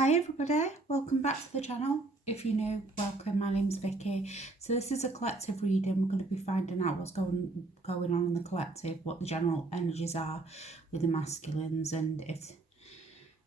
Hi everybody, welcome back to the channel. If you're new, welcome. My name's Vicky. So this is a collective reading. We're going to be finding out what's going on in the collective, what the general energies are with the masculines and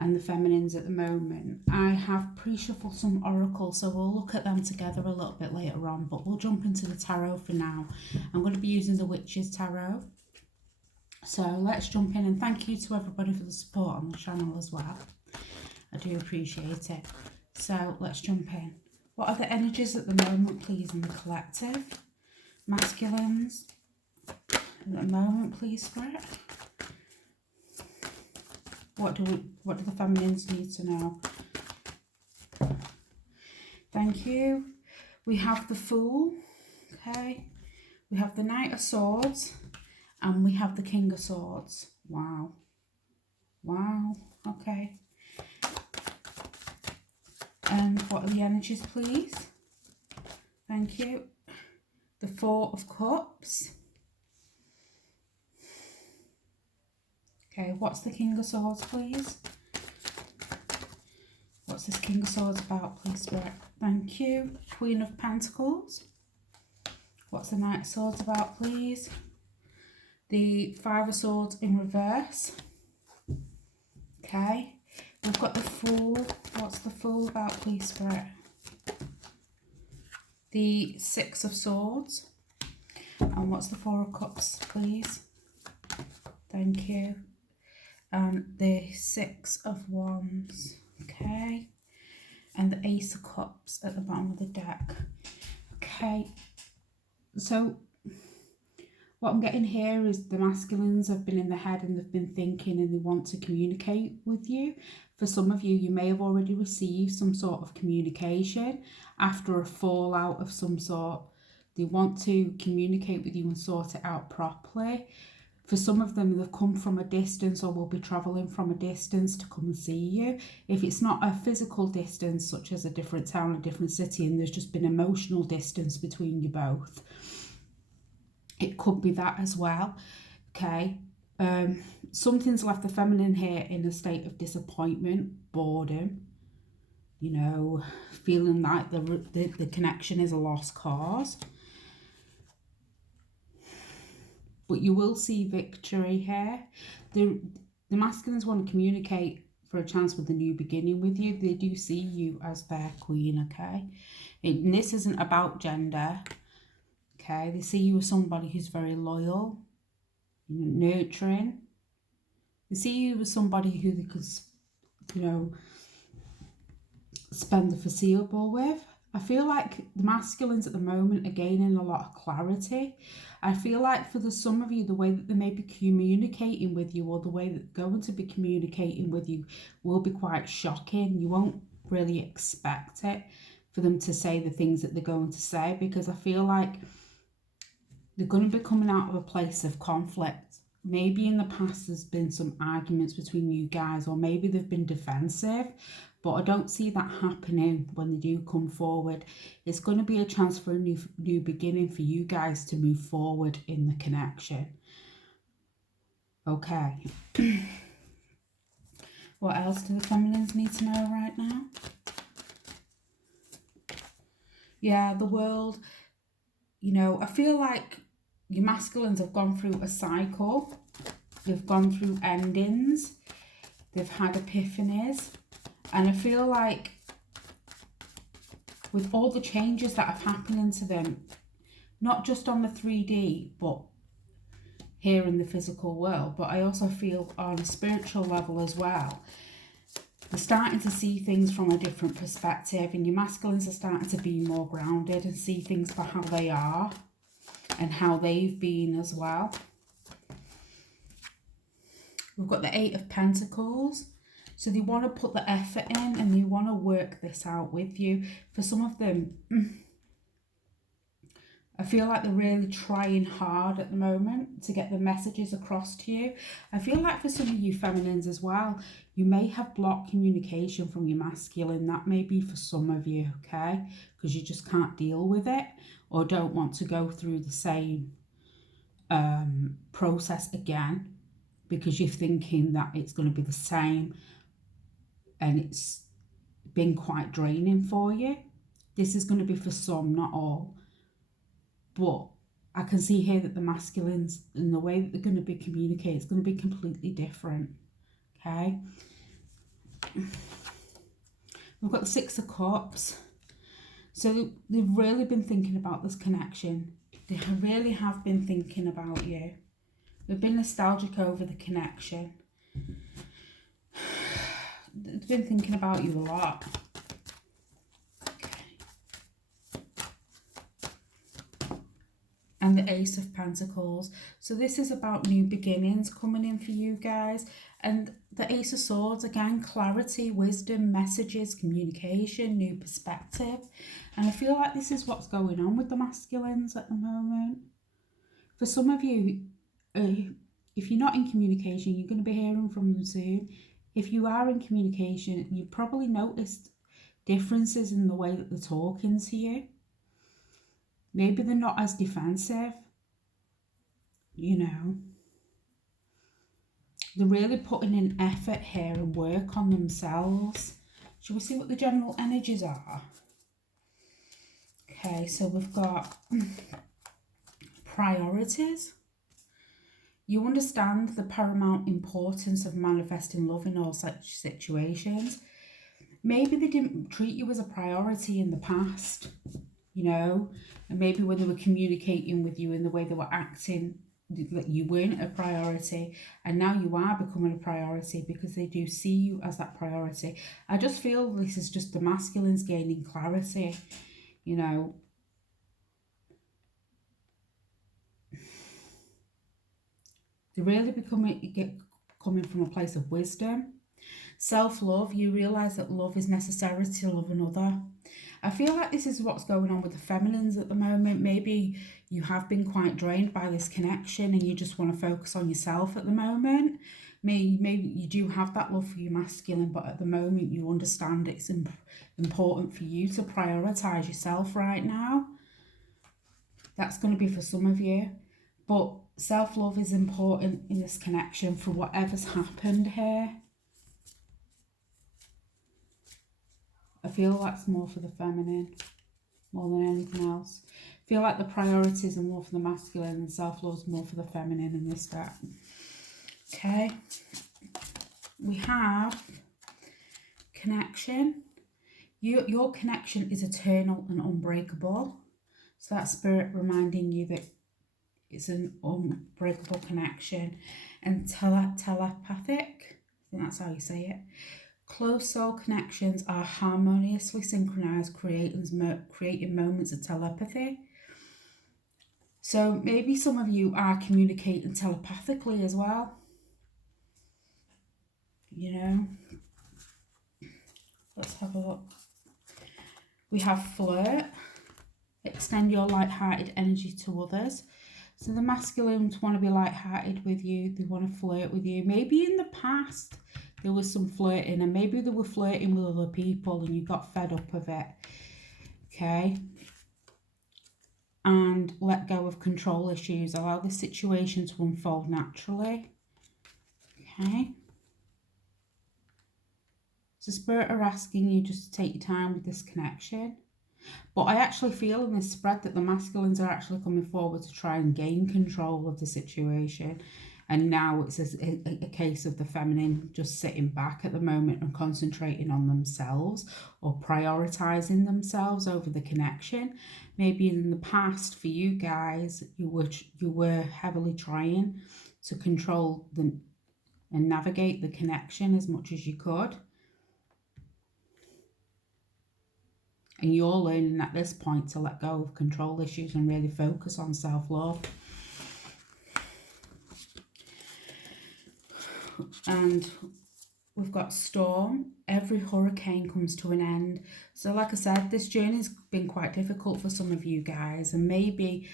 the feminines at the moment. I have pre-shuffled some oracles, so we'll look at them together a little bit later on, but we'll jump into the tarot for now. I'm going to be using the Witch's Tarot. So let's jump in, and thank you to everybody for the support on the channel as well. I do appreciate it. So let's jump in. What are the energies at the moment, please, in the collective? Masculines at the moment, please, Spirit. What do the feminines need to know? Thank you. We have the Fool, okay. We have the Knight of Swords, and we have the King of Swords. Wow. Wow, okay. And what are the energies, please? Thank you. The Four of Cups. Okay, what's the King of Swords, please? What's this King of Swords about, please, Spirit? Thank you. Queen of Pentacles. What's the Knight of Swords about, please? The Five of Swords in reverse. Okay. We've got the Fool. What's the Fool about, please, Spirit? The Six of Swords. And what's the Four of Cups, please? Thank you. And the Six of Wands. Okay. And the Ace of Cups at the bottom of the deck. Okay. So what I'm getting here is the masculines have been in the head and they've been thinking and they want to communicate with you. For some of you, you may have already received some sort of communication after a fallout of some sort. They want to communicate with you and sort it out properly. For some of them, they've come from a distance or will be travelling from a distance to come and see you. If it's not a physical distance, such as a different town, a different city, and there's just been emotional distance between you both, it could be that as well, okay? Something's left the feminine here in a state of disappointment, boredom, you know, feeling like the connection is a lost cause. But you will see victory here. The masculines want to communicate for a chance with a new beginning with you. They do see you as their queen, okay? And this isn't about gender, okay? They see you as somebody who's very loyal, nurturing. They see you as somebody who they could, you know, spend the foreseeable with. I feel like the masculines at the moment are gaining a lot of clarity. I feel like for some of you, the way that they may be communicating with you or the way that they're going to be communicating with you will be quite shocking. You won't really expect it for them to say the things that they're going to say, because I feel like they're going to be coming out of a place of conflict. Maybe in the past there's been some arguments between you guys, or maybe they've been defensive, but I don't see that happening when they do come forward. It's going to be a chance for a new beginning for you guys to move forward in the connection. Okay. What else do the feminines need to know right now? Yeah, the world, you know, I feel like your masculines have gone through a cycle. They've gone through endings. They've had epiphanies. And I feel like with all the changes that have happened to them, not just on the 3D, but here in the physical world, but I also feel on a spiritual level as well, they're starting to see things from a different perspective, and your masculines are starting to be more grounded and see things for how they are and how they've been as well. We've got the Eight of Pentacles. So they want to put the effort in and they want to work this out with you. For some of them, I feel like they're really trying hard at the moment to get the messages across to you. I feel like for some of you feminines as well, you may have blocked communication from your masculine. That may be for some of you, okay? Because you just can't deal with it or don't want to go through the same process again, because you're thinking that it's going to be the same and it's been quite draining for you. This is going to be for some, not all. But I can see here that the masculines and the way that they're going to be communicating is going to be completely different. Okay. We've got the Six of Cups. So they've really been thinking about this connection. They really have been thinking about you. They've been nostalgic over the connection. They've been thinking about you a lot. And the Ace of Pentacles. So this is about new beginnings coming in for you guys. And the Ace of Swords, again, clarity, wisdom, messages, communication, new perspective. And I feel like this is what's going on with the masculines at the moment. For some of you, if you're not in communication, you're going to be hearing from them soon. If you are in communication, you've probably noticed differences in the way that they're talking to you. Maybe they're not as defensive, you know. They're really putting in effort here and work on themselves. Shall we see what the general energies are? Okay, so we've got priorities. You understand the paramount importance of manifesting love in all such situations. Maybe they didn't treat you as a priority in the past, you know, and maybe when they were communicating with you in the way they were acting, that you weren't a priority, and now you are becoming a priority because they do see you as that priority. I just feel this is just the masculines gaining clarity, you know. They really coming from a place of wisdom. Self-love, you realise that love is necessary to love another. I feel like this is what's going on with the feminines at the moment. Maybe you have been quite drained by this connection and you just want to focus on yourself at the moment. Maybe you do have that love for your masculine, but at the moment you understand it's important for you to prioritise yourself right now. That's going to be for some of you. But self-love is important in this connection for whatever's happened here. I feel that's more for the feminine, more than anything else. I feel like the priorities are more for the masculine and self-love is more for the feminine in this deck. Okay. We have connection. Your connection is eternal and unbreakable. So that's spirit reminding you that it's an unbreakable connection. And telepathic, I think that's how you say it. Close soul connections are harmoniously synchronized, creating moments of telepathy. So maybe some of you are communicating telepathically as well. You know, let's have a look. We have flirt. Extend your light-hearted energy to others. So the masculines want to be light-hearted with you. They want to flirt with you. Maybe in the past there was some flirting, and maybe they were flirting with other people and you got fed up of it. Okay. And let go of control issues. Allow the situation to unfold naturally. Okay. So Spirit are asking you just to take your time with this connection. But I actually feel in this spread that the masculines are actually coming forward to try and gain control of the situation. And now it's a case of the feminine just sitting back at the moment and concentrating on themselves or prioritizing themselves over the connection. Maybe in the past for you guys, you were heavily trying to control and navigate the connection as much as you could. And you're learning at this point to let go of control issues and really focus on self-love. And we've got storm. Every hurricane comes to an end. So like I said, this journey's been quite difficult for some of you guys, and maybe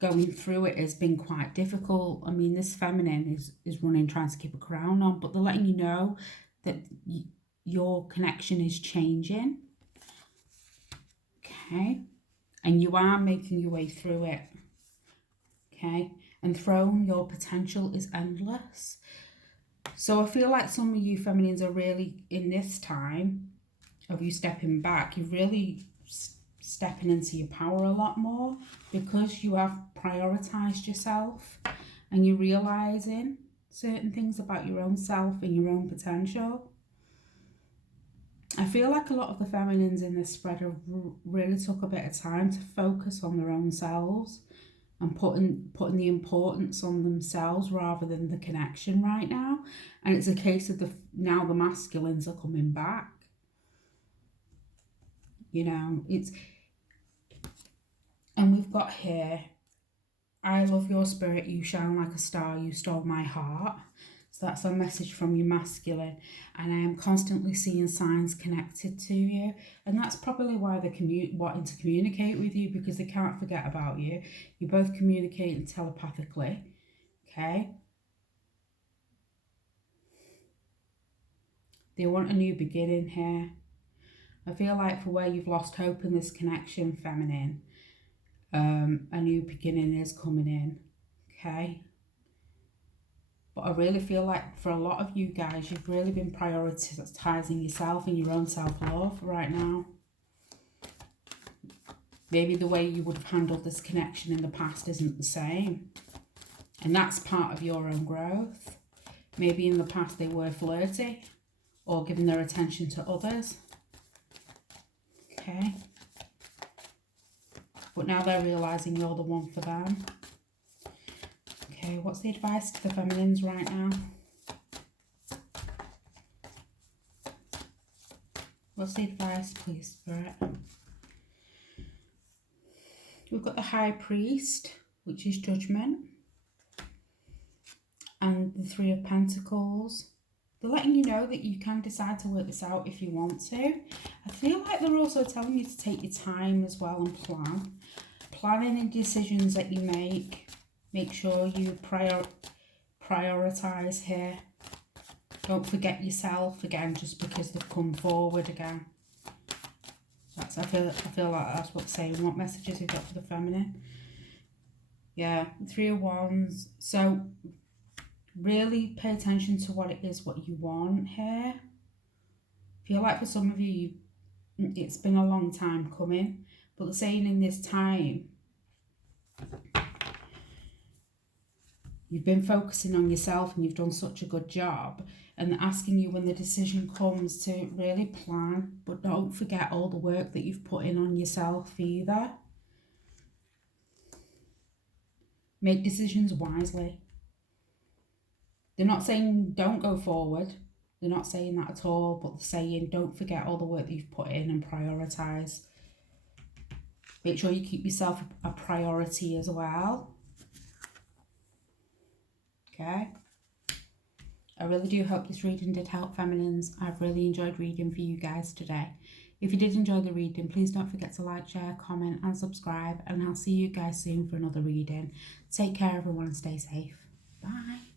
going through it has been quite difficult. I mean, this feminine is running, trying to keep a crown on, but they're letting you know that your connection is changing. Okay. And you are making your way through it. Okay. And throne, your potential is endless. So I feel like some of you feminines are really in this time of you stepping back. You're really stepping into your power a lot more because you have prioritized yourself and you're realizing certain things about your own self and your own potential. I feel like a lot of the feminines in this spread have really took a bit of time to focus on their own selves and putting the importance on themselves rather than the connection right now. And it's a case of now the masculines are coming back. You know, and we've got here, I love your spirit, you shine like a star, you stole my heart. So that's a message from your masculine. And I am constantly seeing signs connected to you. And that's probably why they're wanting to communicate with you, because they can't forget about you. You both communicate telepathically. Okay? They want a new beginning here. I feel like for where you've lost hope in this connection, feminine, a new beginning is coming in. Okay? But I really feel like for a lot of you guys, you've really been prioritizing yourself and your own self-love right now. Maybe the way you would have handled this connection in the past isn't the same. And that's part of your own growth. Maybe in the past they were flirty or giving their attention to others. Okay. But now they're realizing you're the one for them. Okay, what's the advice to the feminines right now? What's the advice, please, Spirit? We've got the High Priest, which is judgment. And the Three of Pentacles. They're letting you know that you can decide to work this out if you want to. I feel like they're also telling you to take your time as well and plan. Plan any decisions that you make. Make sure you prioritize here. Don't forget yourself again just because they've come forward again. I feel like that's what they're saying. What messages you've got for the feminine? Yeah, Three of Wands. So really pay attention to what it is, what you want here. I feel like for some of you, it's been a long time coming. But they're saying in this time, you've been focusing on yourself and you've done such a good job. And they're asking you when the decision comes to really plan, but don't forget all the work that you've put in on yourself either. Make decisions wisely. They're not saying don't go forward. They're not saying that at all, but they're saying don't forget all the work that you've put in and prioritise. Make sure you keep yourself a priority as well. Okay? I really do hope this reading did help, feminines. I've really enjoyed reading for you guys today. If you did enjoy the reading, please don't forget to like, share, comment and subscribe. And I'll see you guys soon for another reading. Take care everyone and stay safe. Bye.